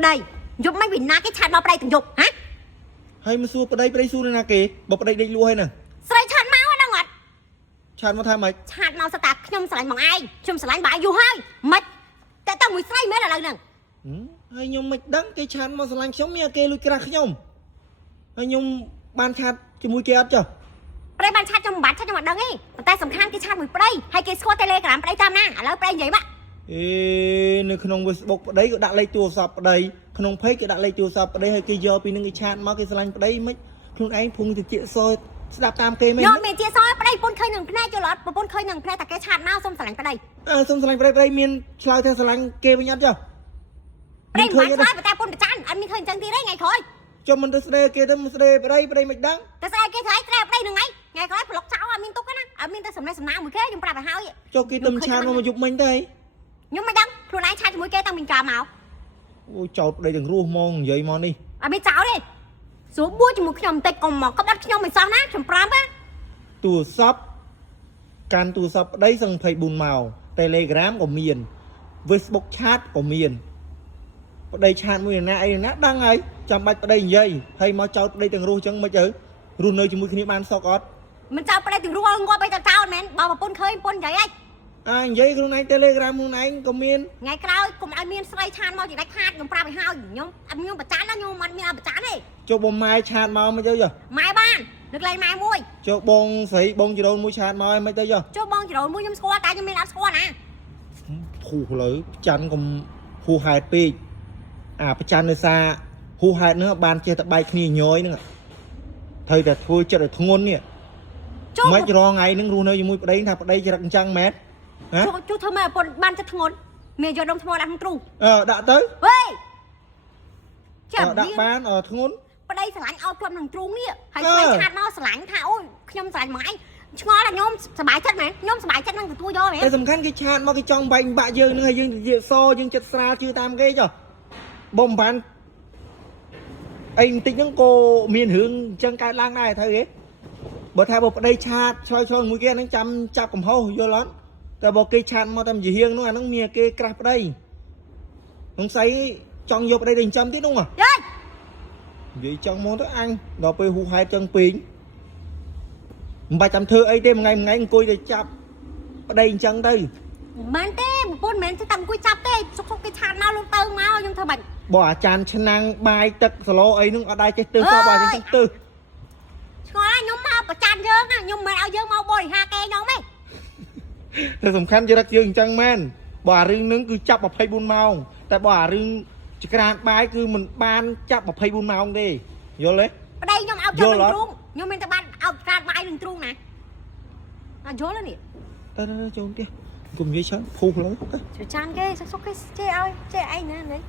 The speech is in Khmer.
ប្តីយប់មិនវិណាគេឆាតមកប្តីទាំងយប់ហ៎ហើយមិនសួរប្តីសួរណាគេបើប្តីដេកលួហើយហ្នឹងស្រីឆាតមកហ្នឹងអត់ឆាតមកថាម៉េចឆាតមកស្តាខ្ញុំស្រឡាញ់បងឯងខ្ញុំស្រឡាញ់បាយយូរហើយមិនតែមួយស្រីមែនឥឡូវហ្នឹងហើយខ្ញុំមិនដឹងគេឆាតមកស្រឡាញ់ខ្ញុំមានគេលួចក្រាស់ខ្ញុំហើយខ្ញុំបានឆាតជាមួយគេអត់ចុះប្តីបានឆាតខ្ញុំមិនបាច់ឆាតខ្ញុំអត់ដឹងទេប៉ុន្តែសំខាន់គេឆាតមួយប្តីហើយគេស្គាល់ Telegram ប្តីតាមណាឥឡូវប្តីនិយាយមកនៅក្នុង Facebook ប្តីក៏ដាក់លេខទូរស័ព្ទប្តីក្នុង Page គេដាក់លេខទូរស័ព្ទប្តីហើយគេយកពីនឹងគេឆាតមកគេស្រឡាញ់ប្តីមិនខ្លួនឯងភុងទៅជាសស្ដាប់តាមគេមែនខ្ញុំមានជាសប្តីប្រពន្ធឃើញនឹងភ្នែកយល់អត់ប្រពន្ធឃើញនឹងភ្នែកតែគេឆាតមកសុំស្រឡាញ់ប្តីសុំស្រឡាញ់ប្តីមានឆ្លើយថាស្រឡាញ់គេវិញអត់ចុះប្តីមិនឆ្លើយតែប្រពន្ធប្រចាំអត់មានឃើញចឹងទៀតទេថ្ងៃក្រោយចុះមិនទៅស្ដីគេទៅមិនស្ដីប្តីមិនដឹងតែស្អែកគេឆ្លើយស្ដីប្តីនឹងថ្ងៃក្រោយប្លុកចោលអត់មានទុកទេណាអត់មានតែសំណេះសំណាងមួយគេខ្ញុំប្រាប់ឲ្យហើយចុះគេទៅឆាតមកយប់មិញទៅខ្ញុំមិនដឹងខ្លួនឯងឆាតជាមួយគេតាំងពីកាលមកអូចោតប្តីទាំងរស់ហ្មងនិយាយមកនេះអត់មានចោលទេស្រួលបួសជាមួយខ្ញុំបន្តិចកុំមកក្បត់ខ្ញុំមិនសោះណាខ្ញុំប្រាប់ណាទូរស័ព្ទកាន់ទូរស័ព្ទប្តីសឹង24ម៉ោង Telegram ក៏មាន Facebook chat ក៏មានប្តីឆាតមួយណាអីណាដឹងហើយចាំបាច់ប្តីនិយាយហើយមកចោតប្តីទាំងរស់ចឹងមិនទៅរស់នៅជាមួយគ្នាបានសក់អត់មិនចោតប្តីទាំងរស់ងាប់ឲ្យតែចោតមែនបើប្រពន្ធឃើញប្រពន្ធនិយាយនិយាយខ្លួនឯង Telegram ខ្លួនឯងក៏មានថ្ងៃក្រោយកុំឲ្យមានស្រីឆាតមកជាដាច់ខាតខ្ញុំប្រាប់ឲ្យហើយខ្ញុំប្រចាំណាខ្ញុំមិនមានប្រចាំទេចុះបងម៉ែឆាតមកមិនទៅចុះម៉ែបាននឹកលែងម៉ែមួយចុះបងស្រីបងជីរូនមួយឆាតមកឲ្យមិនទៅចុះចុះបងជីរូនមួយខ្ញុំស្គាល់តែខ្ញុំមានអត់ស្គាល់ណាធូរលើច័ន្ទកុំហួសហេតុពេកប្រច័ននៅសារហួសហេតុហ្នឹងបានចេះតែបែកគ្នាញយហ្នឹងត្រូវតែធ្វើចិត្តឲ្យធ្ងន់នេះមិនរងថ្ងៃហ្នឹងរស់នៅជាមួយប្តីថាប្តីច្រឹកអញ្ចឹងមែនចុះធ្វើម៉េចប្រពន្ធបានចិត្តធ្ងន់មានយកដុំថ្មដាក់ក្នុងទ្រូដាក់ទៅហេចាំដាក់បានធ្ងន់ប្តីស្រឡាញ់ឲ្យផ្លឹមក្នុងទ្រូងនេះហើយស្រីឆាតមកស្រឡាញ់ថាអូយខ្ញុំស្រឡាញ់មកឯងឆ្ងល់តែខ្ញុំសប្បាយចិត្តមែនខ្ញុំសប្បាយចិត្តនឹងទទួលយកមែនតែសំខាន់គេឆាតមកគេចង់បែកបាក់យើងនឹងហើយយើងនិយាយសយើងចិត្តស្រាលជឿតាមគេចុះបងបានអីបន្តិចហ្នឹងក៏មានរឿងអញ្ចឹងកើតឡើងដែរត្រូវទេបើថាបើប្តីឆាតឆ្លើយមួយគេហ្នឹងចាំចាប់កំហុសយល់អត់តែបើគេឆាតមកតែជាហៀងនោះអាហ្នឹងមានគេក្រាស់ប្តីសង្ស័យចង់យកប្តីទៅចិញ្ចឹមទៀតនោះនិយាយចង់មកទៅអញដល់ពេលហួសហេតុចឹងពេកមិនបាច់ចាំធ្វើអីទេមួយថ្ងៃអង្គុយទៅចាប់ប្តីអញ្ចឹងទៅមិនទេប្រពន្ធមិនទេតាំងអង្គុយចាប់ទេសុកគេឆាតមកលោកទៅមកខ្ញុំធ្វើបាច់បើអាចារ្យឆ្នាំងបាយទឹកសឡូអីហ្នឹងអត់ដែរចេះទៅក៏បើអញ្ចឹងទៅឆ្ងល់ខ្ញុំមកប្រចាំយើងណាខ្ញុំមិនឲ្យយើងមកបរិហាគេខ្ញុំទេតែសំខាន់ជារឹកយើងអញ្ចឹងមែនបើអារឿងហ្នឹងគឺចាប់24ម៉ោងតែបើអារឿងចក្រានបាយគឺមិនបានចាប់24ម៉ោងទេយល់ទេប្តីខ្ញុំឲ្យចូលនឹងទ្រូងខ្ញុំមានតែបានឲ្យចក្រានបាយនឹងទ្រូងណាយល់ទេនេះទៅចូលផ្ទះគុំនិយាយច្រើនភូសលើចចានគេសុកគេចេះឲ្យចេះឯងណា